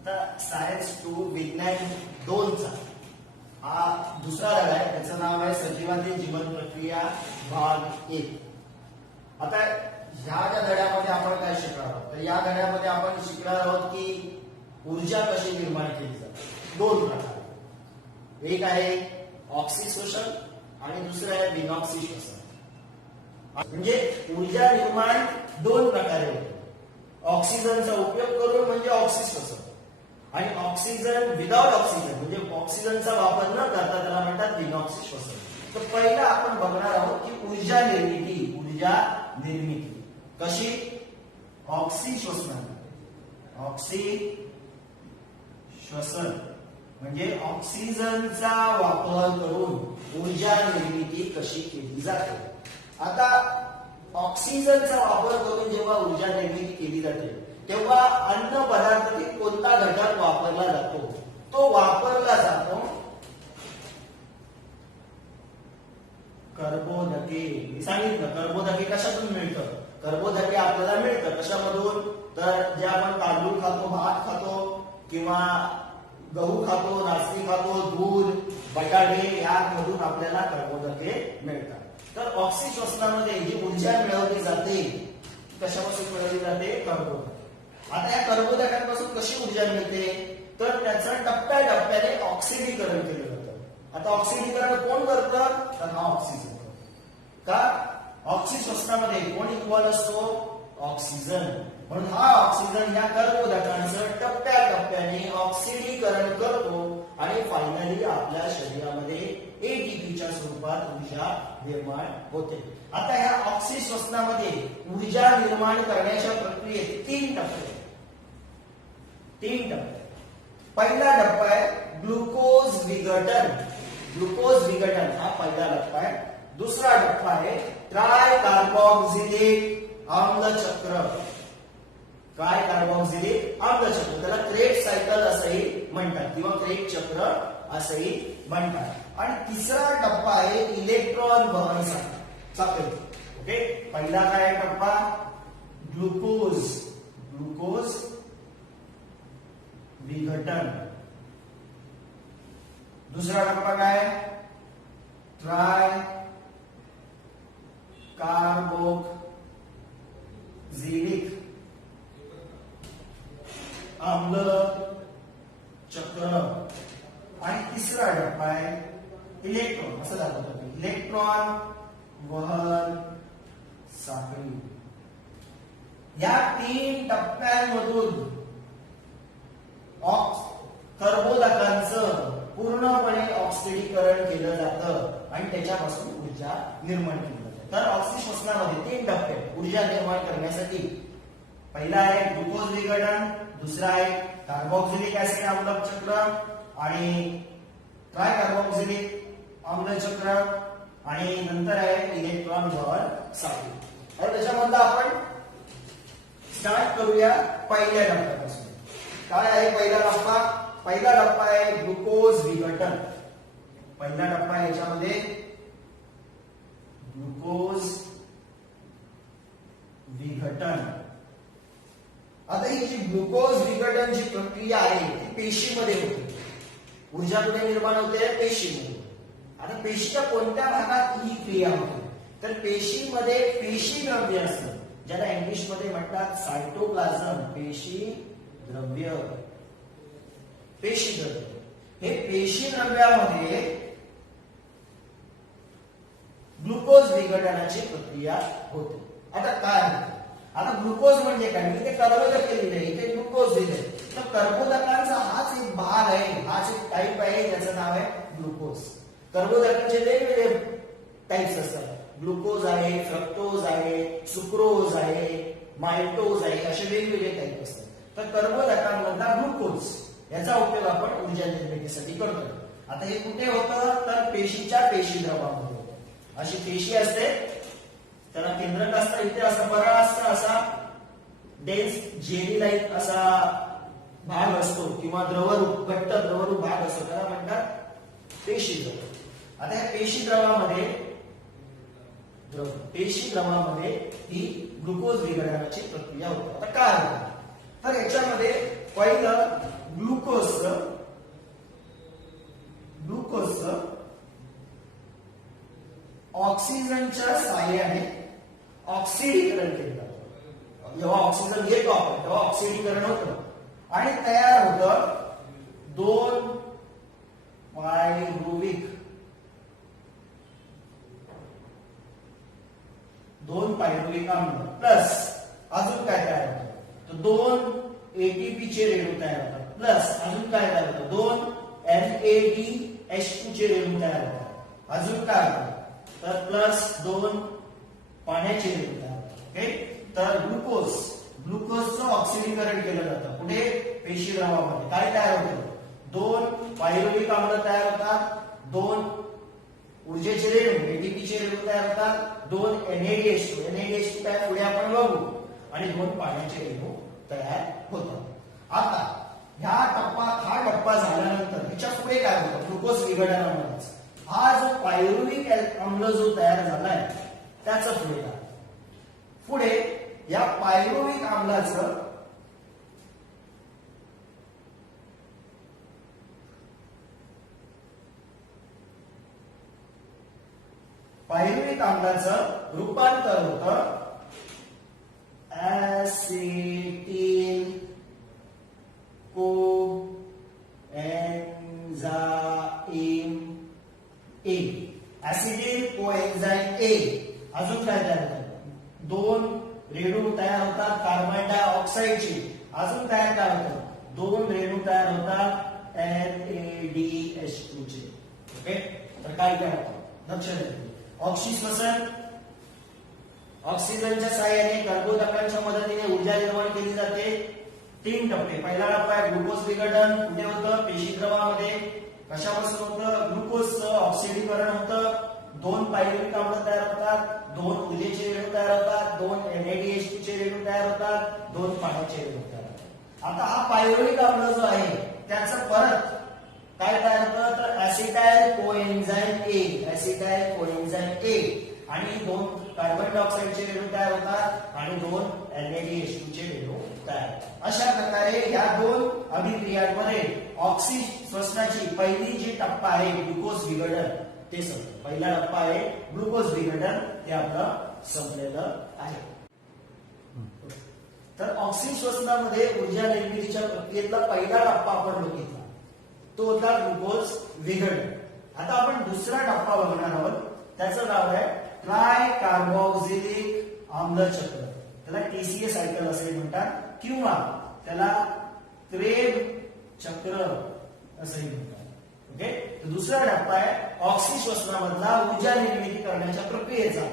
आता सायन्स 2 विज्ञान 2 चा हा दुसरा धडा आहे. त्याचं नाव आहे सजीवांची जीवन प्रक्रिया भाग 1. आता ह्या ज्या धड्यामध्ये आपण काय शिकणार आहोत, तर या धड्यामध्ये आपण शिकणार आहोत की ऊर्जा कशी निर्माण केली जाते. दोन प्रकार, एक आहे ऑक्सिशोषण आणि दुसरं आहे विनॉक्सी श्वसन. म्हणजे ऊर्जा निर्माण दोन प्रकारे होते. ऑक्सिजनचा उपयोग करून म्हणजे ऑक्सिशोषण, आणि ऑक्सिजन विदाउट ऑक्सिजन म्हणजे ऑक्सिजनचा वापर न करता त्याला म्हणतात विनॉक्सी श्वसन. तर पहिला आपण बघणार आहोत की ऊर्जा निर्मिती कशी ऑक्सिश्वसनाने. ऑक्सिश्वसन म्हणजे ऑक्सिजनचा वापर करून ऊर्जा निर्मिती कशी केली जाते. आता ऑक्सिजनचा वापर करून जेव्हा ऊर्जा निर्मिती केली जाते तेव्हा अन्न पदार्थातील कोणता घटक वापरला जातो, तो वापरला जातो कर्बोदके. मी सांगितलं कर्बोदके कशातून मिळतं. कर्बोदके आपल्याला मिळतं कशामधून, तर जे आपण तांदूळ खातो, भात खातो किंवा गहू खातो, नाचणी खातो, दूध, बटाटे यामधून आपल्याला कर्बोदके मिळतात. तर ऑक्सिश्वसनामध्ये जी ऊर्जा मिळवली जाते कशापासून मिळवली जाते, कर्बोदके. आता या कर्बोदकांपासून कशी ऊर्जा मिळते, तर त्याचं टप्प्याटप्प्याने ऑक्सिडीकरण केलं जातं. आता ऑक्सिडीकरण कोण करतं, तर हा ऑक्सिजन. का ऑक्सिश्वसनामध्ये कोण इन्व्हॉल्व असतो, ऑक्सिजन. म्हणून हा ऑक्सिजन या कर्बोदकांचं टप्प्याटप्प्याने ऑक्सिडीकरण करतो आणि फायनली आपल्या शरीरामध्ये एटीपीच्या स्वरूपात ऊर्जा निर्माण होते. आता या ऑक्सिश्वसनामध्ये ऊर्जा निर्माण करण्याच्या प्रक्रियेत तीन टप्पे. पहिला टप्पा आहे ग्लुकोज विघटन. ग्लुकोज विघटन हा पहिला टप्पा आहे. दुसरा टप्पा आहे ट्राय कार्बोक्सिलिक आम्ल चक्र. ट्राय कार्बोक्सिलिक आम्ल चक्र, त्याला क्रेट सायकल असंही म्हणतात किंवा क्रेट चक्र असंही म्हणतात. आणि तिसरा टप्पा आहे इलेक्ट्रॉन वहन साखळी. ओके, पहिला काय टप्पा, ग्लुकोज विघटन. दुसरा टप्पा काय, ट्राय कार्बोक्सिलिक आम्ल चक्र. आणि तिसरा टप्पा आहे इलेक्ट्रॉन, असं दाखवतो इलेक्ट्रॉन वहन साखळी. या तीन टप्प्यांमधून कर्बोदकांचं पूर्णपणे ऑक्सिडीकरण केलं जातं आणि त्याच्यापासून ऊर्जा निर्माण केली जाते. तर ऑक्सिश्वसनामध्ये तीन टप्पे ऊर्जा निर्माण करण्यासाठी. पहिला आहे ग्लुकोज विघटन, दुसरा आहे कार्बोक्सिलिक ऍसिड आम्ल चक्र आणि ट्राय कार्बोक्सिलिक आम्ल चक्र, आणि नंतर आहे इलेक्ट्रॉन वहन साखळी. तर त्याच्यामधला आपण स्टार्ट करूया पहिल्या टप्प्यापासून. काय आहे पहिला टप्पा, पहिला टप्पा आहे ग्लुकोज विघटन. पहिला टप्पा आहे याच्यामध्ये ग्लुकोज विघटन. आता ही जी ग्लुकोज विघटन जी प्रक्रिया आहे ती पेशीमध्ये होते. ऊर्जा कुठे निर्माण होते, पेशीमध्ये. आता पेशीच्या कोणत्या भागात ही क्रिया होते, तर पेशीमध्ये पेशी द्रव्य असतं, ज्याला इंग्लिश मध्ये म्हणतात सायटोप्लाझम. पेशी द्रव्य. हे पेशी द्रव्यामध्ये ग्लुकोज विघटनाची प्रक्रिया होते. आता काय होते, आता ग्लुकोज म्हणजे काय, मी ते कर्बोदक केलेले आहे, इथे ग्लुकोज दिले. तर कर्बोदकांचा हाच एक भाग आहे, हाच एक टाईप आहे, त्याचं नाव आहे ग्लुकोज. कर्बोदकांचे वेगवेगळे टाइप्स असतात. ग्लुकोज आहे, फ्रक्टोज आहे, सुक्रोज आहे, माल्टोज आहे, असे वेगवेगळे टाइप असतात. तर कर्बोदकांमधला ग्लुकोज याचा उपयोग आपण ऊर्जा निर्मितीसाठी करतो. आता हे कुठे होतं, तर पेशीच्या पेशीद्रवामध्ये होतं. अशी पेशी असते, त्याला केंद्रक असतं, इथे असं बराचसा असा डेन्स जेली लाईक असा भाग असतो किंवा द्रवरूप, घट्ट द्रवरूप भाग असतो, त्याला म्हणतात पेशीद्रव. आता या पेशीद्रवामध्ये ही ग्लुकोज विघटनाची प्रक्रिया होते. आता काय होतं, तर याच्यामध्ये पहिलं ग्लुकोज ऑक्सिजनच्या साहाय्याने ऑक्सिडीकरण केलं जातं. जेव्हा ऑक्सिजन घेतो आपण तेव्हा ऑक्सिडीकरण होतं आणि तयार होतं दोन पायरुव्हिक आम्ल प्लस अजून काय तयार होतं, तर दोन एटीपी चे रेणू तयार होतात प्लस अजून काय तयार होतं, दोन NADH2 चे रेणू तयार होतात. अजून काय होतं, तर प्लस दोन पाण्याचे रेणू तयार होतात. ओके, तर ग्लुकोजचं ऑक्सिडीकरण केलं जातं. कुठे, पेशी द्रवामध्ये. काय तयार होतं, दोन पायरुव्हिक आम्ल तयार होतात, दोन ऊर्जेचे रेणू एटीपी चे रेणू तयार होतात, दोन NADH2 काय पुढे आपण बघू, आणि दोन पाण्याचे रेणू तयार होतात. आता हा टप्पा झाल्यानंतर त्याच्या पुढे काय होतं, ग्लुकोज विघटनामध्ये हा जो पायरुव्हिक आम्ल जो तयार झालाय त्याचं पुढे काय, पुढे या पायरुव्हिक आम्लाचं रूपांतर होतं ऍसिटिल कोएन्झाइम ए. ऍसिटिल कोएन्झाइम ए. अजून काय तयार होतं, दोन रेणू तयार होतात कार्बन डायऑक्साइडचे. अजून काय होतं, दोन रेणू तयार होतात NADH2 चे. ओके, तर काय होतं लक्षात ठेवा, ऑक्सिजनच्या साहाय्याने कर्बोदकांच्या मदतीने ऊर्जा निर्माण केली जाते. तीन टप्पे. पहिला टप्पा आहे ग्लुकोज विघटन. कुठे होतं, पेशी द्रवामध्ये. कशापासून होतं, ग्लुकोजचं ऑक्सिडीकरण होतं, दोन पायरुव्हिक आम्ल तयार होतात, दोन ऊर्जेचे रेणू तयार होतात, दोन NADH2 चे रेणू तयार होतात, दोन पाण्याचे रेणू तयार होतात. आता हा पायरुव्हिक आम्ल जो आहे त्याचं परत काय तयार होतं, तर ऍसिटाइल कोएन्झाइम ए आणि दोन कार्बन डायऑक्साइडचे रेणू तयार होतात आणि दोन NADH2 चे रेणू तयार होतात. अशा प्रकारे या दोन अभिक्रियांमध्ये श्वसनाची पहिली जी टप्पा आहे ग्लुकोज विघटन ते संपलं. पहिला टप्पा आहे ग्लुकोज विघटन, ते आपलं संपलेलं आहे. तर श्वसनामध्ये ऊर्जा निर्मितीच्या प्रक्रियेतला पहिला टप्पा आपण बघितला, तो होता ग्लुकोज विघटन. आता आपण दुसरा टप्पा बघणार आहोत, त्याचं नाव आहे ट्राय कार्बोक्सिलिक आम्ल चक्र. त्याला TCA सायकल असे म्हणतात किंवा त्याला क्रेब चक्र असेही म्हणतात. ओके, तर दुसरा टप्पा आहे श्वसनामधला ऊर्जा निर्मिती करण्याच्या प्रक्रियेचा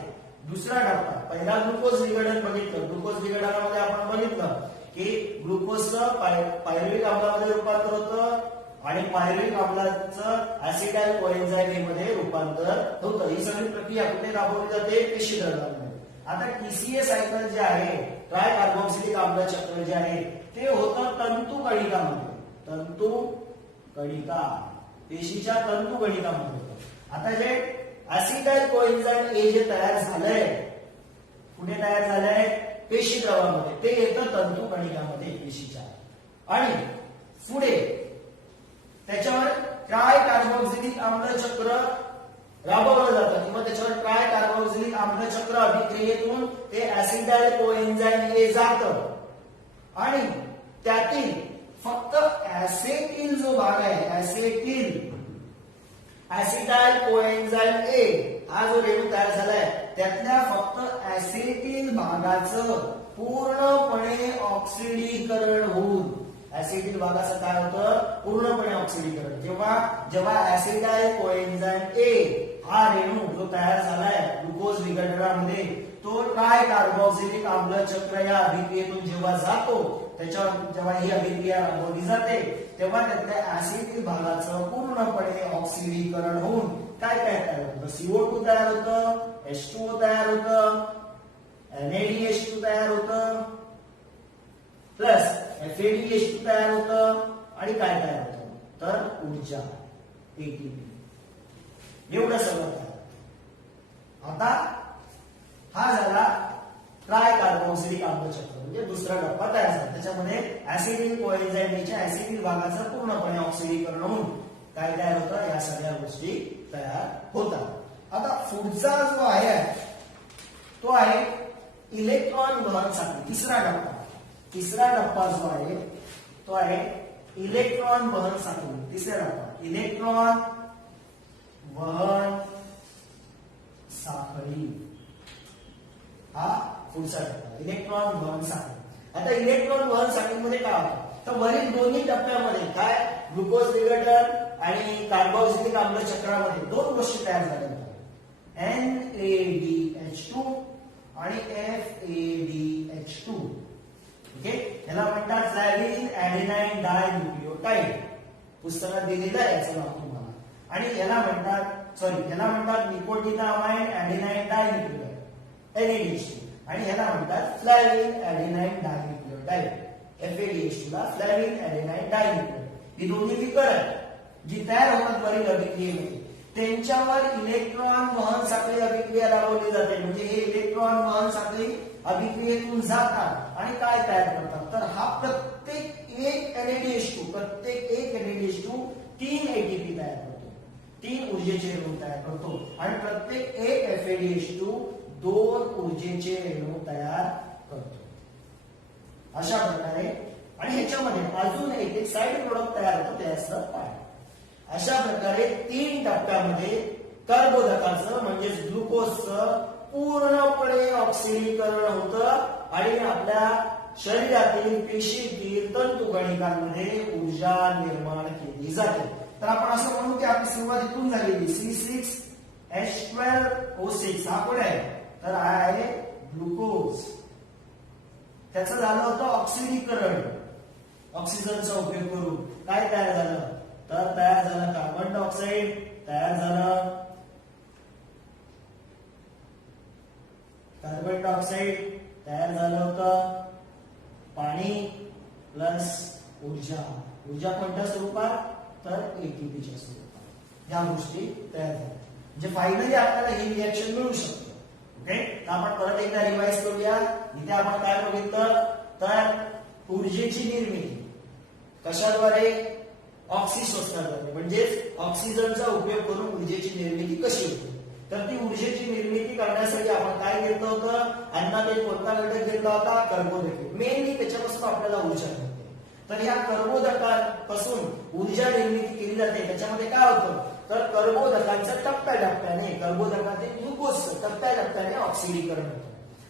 दुसरा टप्पा. पहिला ग्लुकोज विघटन बघितलं. ग्लुकोज विघटनामध्ये आपण बघितलं की ग्लुकोजचं पायरुव्हिक आम्लामध्ये रूपांतर होतं आणि पायरुव्हिक आम्लाचं ऍसिटाइल कोएन्झाइम ए मध्ये रूपांतर होतं. ही सगळी प्रक्रिया कुठे राबवली जाते, पेशी द्रव्यांमध्ये. आता TCA सायकल जे आहे, ट्राय कार्बोक्सिलिक आम्ल चक्र जे आहे, ते होतं तंतुकणिकामध्ये. पेशीच्या तंतुकणिकामध्ये होतं. आता जे ऍसिटाइल कोएन्झाइम ए जे तयार झालंय, कुठे तयार झालंय, पेशी द्रवामध्ये. ते येतं तंतुकणिकामध्ये पेशीच्या. आणि पुढे त्याच्यावर ट्राय कार्बोक्सिलिक आम्ल चक्र राबवलं जातं किंवा त्याच्यावर ट्राय कार्बोक्सिलिक आम्ल चक्र अभिक्रियेतून ते ऍसिटाइल कोएन्झाइम ए जातं आणि त्यातील फक्त ऍसेटिल जो भाग आहे, ऍसिटाइल कोएन्झाइम ए हा जो रेणू तयार झालाय त्यातल्या फक्त ऍसेटिल भागाचं पूर्णपणे ऑक्सिडीकरण होऊन, ऍसिटिल भागाचं काय होतं, पूर्णपणे ऑक्सिडीकरण. जेव्हा ऍसिटाइल कोएन्झाइम ए हा रेणू जो तयार झालाय ग्लुकोज विघटनामध्ये, तो ट्राय कार्बोक्सिलिक आम्ल चक्र या अभिक्रियेतून जेव्हा जातो, त्याच्यावर जेव्हा ही अभिक्रिया राबवली जाते तेव्हा त्यातल्या ऍसिटिल भागाचं पूर्णपणे ऑक्सिडीकरण होऊन काय तयार होतं, CO2 तयार होतं, H2O तयार होतं, NADH2 तयार होतं, प्लस FADH2 तयार होतं आणि काय तयार होतं, तर ऊर्जा ATP. एवढं सगळं तयार. आता हा झाला ट्राय कार्बोक्सिलिक आम्ल चक्र म्हणजे दुसरा टप्पा तयार झाला. त्याच्यामध्ये ऍसिडिल कोएन्झाइमच्या ऍसिडिल भागाचं पूर्णपणे ऑक्सिडीकरण होऊन काय तयार होतं, या सगळ्या गोष्टी तयार होतात. आता पुढचा जो आहे तो आहे इलेक्ट्रॉन वहन साखळी. तिसरा टप्पा जो आहे तो आहे इलेक्ट्रॉन वहन साखळी. तिसरा टप्पा इलेक्ट्रॉन वहन साखळी हा पुढचा टप्पा इलेक्ट्रॉन वहन साखळी. आता इलेक्ट्रॉन वहन साखळीमध्ये काय होतं, तर वरील दोन्ही टप्प्यामध्ये काय ग्लुकोज विघटन आणि कार्बोक्सिलिक आम्ल चक्रामध्ये दोन गोष्टी तयार झाल्या होत्या, NADH2 आणि FADH2. ओके, याला म्हणतात फ्लॅव्हिन ऍडेनाइन डायन्यूक्लियोटाइड. पुस्तकात दिलेलं आहे याचं नाव तुम्हाला. आणि याला म्हणतात निकोटिनामाइड ऍडेनाइन डायन्यूक्लियोटाइड NADH2 आणि याला म्हणतात फ्लॅव्हिन ऍडेनाइन डायन्यूक्लियोटाइड FADH2 ला फ्लॅव्हिन ऍडेनाइन डायन्यूक्लियोटाइड. ही दोन्ही विकर जी तयार होतात वरील अभिक्रियेमध्ये त्यांच्यावर इलेक्ट्रॉन वहन साखळी अभिक्रिया राबवली जाते. म्हणजे हे इलेक्ट्रॉन वहन साखळी अभिक्रियेतून जातात आणि काय तयार करतात, तर हा प्रत्येक एक NADH2 तीन एटीपी तयार करतो, 3 ऊर्जेचे रेणू तयार करतो आणि प्रत्येक एक FADH2 2 ऊर्जेचे रेणू तयार करतो. अशा प्रकारे आणि ह्याच्यामध्ये अजून एक साइड प्रोडक्ट तयार होतं, ते असतं पाणी. अशा प्रकारे 3 टप्प्यामध्ये कर्बोदकाचं म्हणजे ग्लुकोजचं पूर्णपणे ऑक्सिडीकरण होतं आणि आपल्या शरीरातील पेशीतील तंतुकणिकांमध्ये ऊर्जा निर्माण केली जाते. तर आपण असं म्हणू की आपली सुरुवात इथून झालेली C6H12O6 हा कोण आहे, तर हा आहे ग्लुकोज. त्याचं झालं होतं ऑक्सिडीकरण. ऑक्सिजनचा उपयोग करून काय तयार झालं, तर तयार झालं कार्बन डायऑक्साईड तयार झालं. कार्बन डायऑक्साईड तयार झालं होतं, पाणी प्लस ऊर्जा. ऊर्जा कोणत्या स्वरूपात, तर एटीपीच्या स्वरूपात. या गोष्टी तयार झाल्या. म्हणजे फायनली आपल्याला ही रिएक्शन मिळू शकते. ओके, तर आपण परत एकदा रिवाइज करूया. इथे आपण काय बघितलं, तर ऊर्जेची निर्मिती कशाद्वारे, ऑक्सिशोषणाद्वारे. म्हणजेच ऑक्सिजनचा उपयोग करून ऊर्जेची निर्मिती कशी होते, तर ती ऊर्जेची निर्मिती करण्यासाठी आपण काय घेतलं होतं, अन्नात एक कोणता घटक घेतला होता, कर्बोदके. मेनली त्याच्यापासून आपल्याला ऊर्जा मिळते. तर या कर्बोदकांपासून ऊर्जा निर्मिती केली जाते. त्याच्यामध्ये काय होतं, तर कर्बोदकांचं टप्प्याटप्प्याने कर्बोदकातील ग्लुकोजचं टप्प्याटप्प्याने ऑक्सिडीकरण होतं.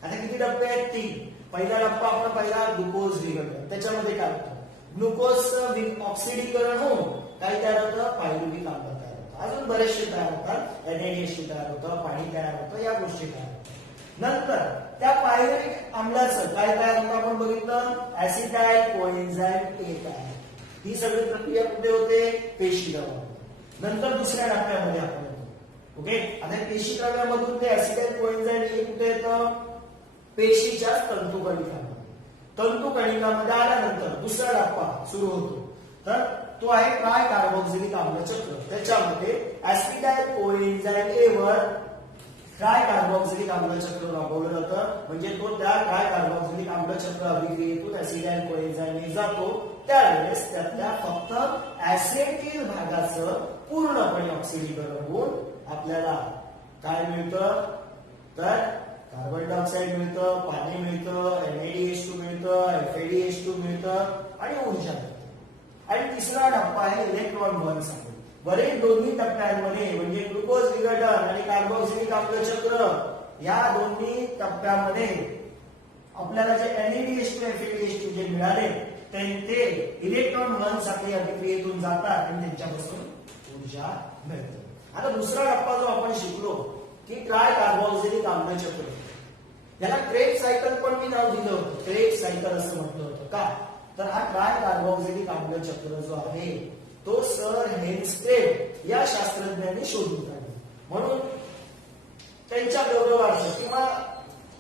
आता किती टप्पे आहेत, 3. पहिला टप्पा आपण पहिला ग्लुकोज विघटन. त्याच्यामध्ये काय होतं, ग्लुकोजचं ऑक्सिडीकरण होऊन काय तयार होतं, पायरुव्हिक आम्ल तयार होतं. अजून बरेचसे तयार होतात, NADH2 तयार होतं, पाणी तयार होतं, या गोष्टी तयार होतात. नंतर त्या पायरुव्हिक आम्लाचं काय तयार होतं आपण बघितलं, ऍसिटाइल कोएन्झाइम A तयार. ही सगळी प्रक्रिया कुठे होते, पेशी द्रव्यामध्ये. नंतर दुसऱ्या टप्प्यामध्ये आपण येतो. ओके, आता पेशी द्रव्यामधून ते ऍसिटाइल कोएन्झाइम A कुठे येतं, पेशीच्या तंतुकणिकामध्ये. तंतुकणिकामध्ये आल्यानंतर दुसरा टप्पा सुरू होतो, तर तो आहे ट्राय कार्बोक्सिलिक आम्ल चक्र. त्याच्यामध्ये ऍसिटाइल कोएन्झाइम A वर ट्राय कार्बोक्सिलिक आम्ल चक्र राबवलं जातं. म्हणजे तो त्या ट्राय कार्बोक्सिलिक आम्ल चक्र अभिक्रियेतून ऍसिटाइल कोएन्झाइम A जातो. त्यावेळेस त्यातल्या फक्त ऍसिटिल भागाचं पूर्णपणे ऑक्सिडीकरण होऊन आपल्याला काय मिळतं, तर कार्बन डायऑक्साईड मिळतं, पाणी मिळतं, NADH2 मिळतं, FADH2 मिळतं आणि ऊर्जा मिळते. आणि तिसरा टप्पा आहे इलेक्ट्रॉन वहन साखळी. वरील दोन्ही टप्प्यांमध्ये म्हणजे ग्लुकोज विघटन आणि कार्बोक्सिलिक आम्ल चक्र या दोन्ही टप्प्यामध्ये आपल्याला जे NADH2 FADH2 जे मिळाले ते इलेक्ट्रॉन वहन साखळी अभिक्रियेतून जातात आणि त्यांच्यापासून ऊर्जा मिळते. आता दुसरा टप्पा जो आपण शिकलो की ट्राय कार्बोक्सिलिक आम्ल चक्र. याला क्रेब्स सायकल पण मी नाव दिलं होतं, क्रेब्स सायकल असं म्हटलं होतं. का, तर हा ट्राय कार्बोक्सिलिक आम्ल चक्र जो आहे तो सर हेन्स क्रेब या शास्त्रज्ञांनी शोधून काढले. म्हणून त्यांच्या गौरवार्थ किंवा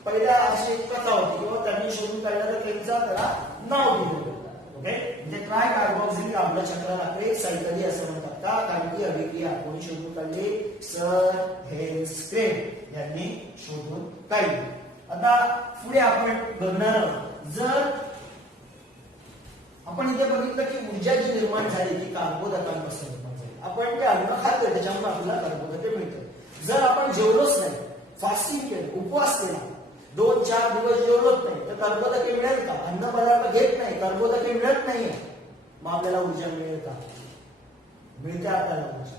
पहिल्या अशी एक कथा होती किंवा त्यांनी शोधून काढलं तर त्यांचा त्याला नाव दिलं होतं. ओके, म्हणजे ट्राय कार्बोक्सिलिक आम्ल चक्राला क्रेब सायकल असं म्हणतात. का, कारण ती अभिक्रिया कोणी शोधून काढली, सर हेन्स क्रेब यांनी शोधून काढली. आता पुढे आपण बघणार आहोत, जर आपण इथे बघितलं की ऊर्जा जी निर्माण झाली ती कर्बोदकांपासून निर्माण झाली. आपण ते अन्न खाल्लं त्याच्यामुळे आपल्याला कर्बोदके मिळतं. जर आपण जेवलोच नाही, फास्टिंग केलं, उपवास केला, 2-4 दिवस जेवलोच नाही, तर कर्बोदके मिळेल का? अन्न पदार्थ घेत नाही, कर्बोदके मिळत नाही, मग आपल्याला ऊर्जा मिळेल का? मिळते आपल्याला ऊर्जा.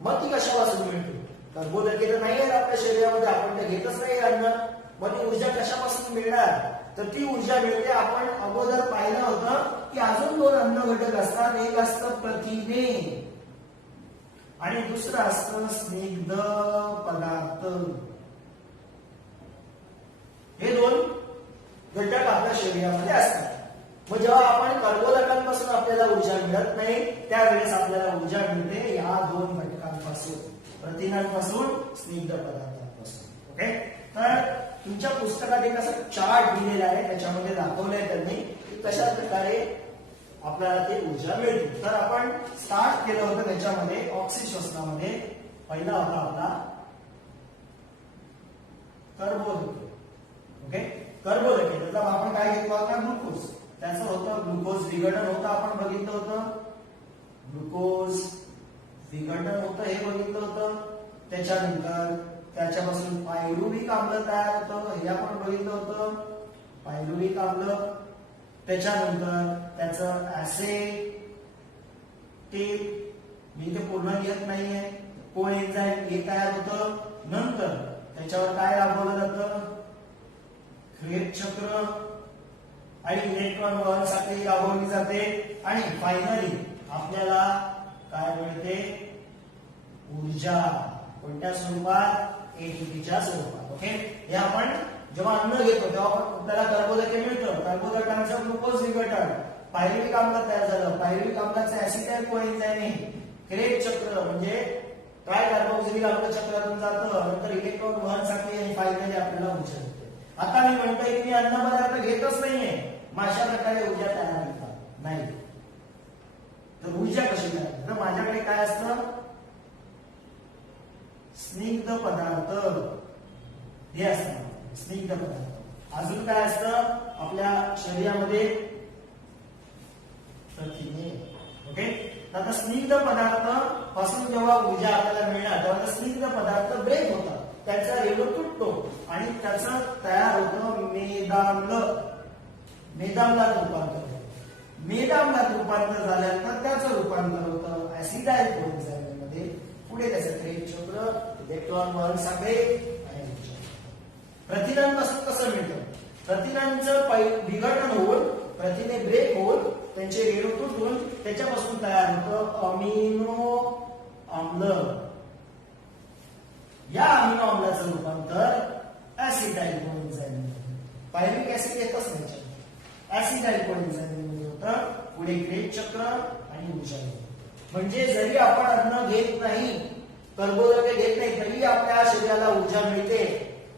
मग ती कशापासून मिळते? कर्बोदके तर नाही आहेत आपल्या शरीरामध्ये, आपण ते घेतच नाही अन्न, मग ती ऊर्जा कशापासून मिळणार? तर ती ऊर्जा मिळते, आपण अगोदर पाहिलं होतं की अजून 2 अन्न घटक असतात. एक असतं प्रथिने आणि दुसरं असतं स्निग्ध पदार्थ. हे 2 घटक आपल्या शरीरामध्ये असतात. मग जेव्हा आपण कर्बोदकांपासून आपल्याला ऊर्जा मिळत नाही, त्यावेळेस आपल्याला ऊर्जा मिळते या 2 घटकांपासून, प्रथिनांपासून, स्निग्ध पदार्थांपासून. ओके, तर तुमच्या पुस्तकात एक असं चार्ट दिलेला आहे, त्याच्यामध्ये दाखवलंय त्यांनी की कशा प्रकारे आपल्याला ती ऊर्जा मिळते. तर आपण स्टार्ट केलं होतं त्याच्यामध्ये ऑक्सिश्वसनामध्ये. पहिला होता आपला कर्बोदके. ओके, कर्बोदके मतलब आपण काय घेतलं होतं? ग्लुकोज. त्याचं होतं ग्लुकोज विघटन होतं, आपण बघितलं होतं. ग्लुकोज विघटन होतं हे बघितलं होतं. त्याच्यानंतर त्याच्यापासून पायरुव्हिक आम्ल तयार होतं, हे आपण बघितलं होतं. पायरुव्हिक आम्ल. त्याच्यानंतर त्याचं ऍसिटेट, मी इथे पूर्ण लिहत नाहीये, कोएन्झाइम हे तयार होतं. नंतर त्याच्यावर काय राबवलं जातं? क्रेब्स चक्र आणि इलेक्ट्रॉन वहन साखळी राबवली जाते. आणि फायनली आपल्याला काय मिळते? ऊर्जा. कोणत्या स्वरूपात? एटीपीच्या स्वरूपात. ओके, हे आपण जेव्हा अन्न घेतो तेव्हा आपल्याला कर्बोदके मिळतं. कर्बोदकांचं ग्लुकोज विघटन, पायरुव्हिक आम्ल तयार झालं, पायरुव्हिक आम्लाचं ऍसिटाइल कोएन्झाइम, क्रेब्स चक्र म्हणजे ट्राय कार्बोक्सिलिक आम्ल चक्रातून जातं, नंतर इलेक्ट्रॉन वहन साखळी आणि फायनली आपल्याला ऊर्जा मिळते. आता मी म्हणतोय की मी अन्न पदार्थ घेतच नाहीये, मग अशा प्रकारे ऊर्जा तयार होतात नाही. तर ऊर्जा कशी तयार? तर माझ्याकडे काय असतं? स्निग्ध पदार्थ हे असतात, स्निग्ध पदार्थ. अजून काय असतं आपल्या शरीरामध्ये? प्रथिने. ओके, आता स्निग्ध पदार्थ पासून जेव्हा ऊर्जा आपल्याला मिळणार तेव्हा स्निग्ध पदार्थ ब्रेक होतात, त्याचा रेणू तुटतो आणि त्याचं तयार होतं मेदाम्ल. मेदाम्लात रूपांतर होतं. मेदाम्लात रूपांतर झाल्यानंतर त्याचं रूपांतर होतं ऍसिटाइल कोएन्झाइम मध्ये. पुढे त्याचं क्रेब्स चक्र, इलेक्ट्रॉन वहन साखळी आणि ऊर्जा. प्रथिनांपासून कसं मिळतं? प्रथिनांचं विघटन होऊन, प्रथिने ब्रेक होऊन, त्यांचे रेणू तुटून त्याच्यापासून तयार होतं अमिनो आम्ल. या अमिनो आम्लाचं रूपांतर ऍसिटाइल कोएन्झाइम. पायरुव्हिक ऍसिड येतच नाही, ऍसिटाइल कोएन्झाइम होतं. पुढे क्रेब्स चक्र आणि ऊर्जा. म्हणजे जरी आपण अन्न घेत नाही, कर्बोदके घेत नाही, तरी आपल्या शरीराला ऊर्जा मिळते.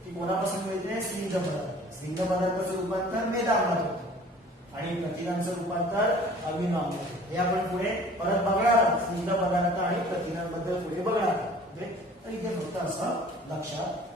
ती कोणापासून मिळते? स्निग्ध पदार्थ. स्निग्ध पदार्थाचं रूपांतर मेदाम्लात होतं आणि प्रथिनांचं रूपांतर अमिनो आम्लात. हे आपण पुढे परत बघणार आहोत. स्निग्ध पदार्थ आणि प्रथिनांबद्दल पुढे बघणार आहोत. तर इथे फक्त असं लक्षात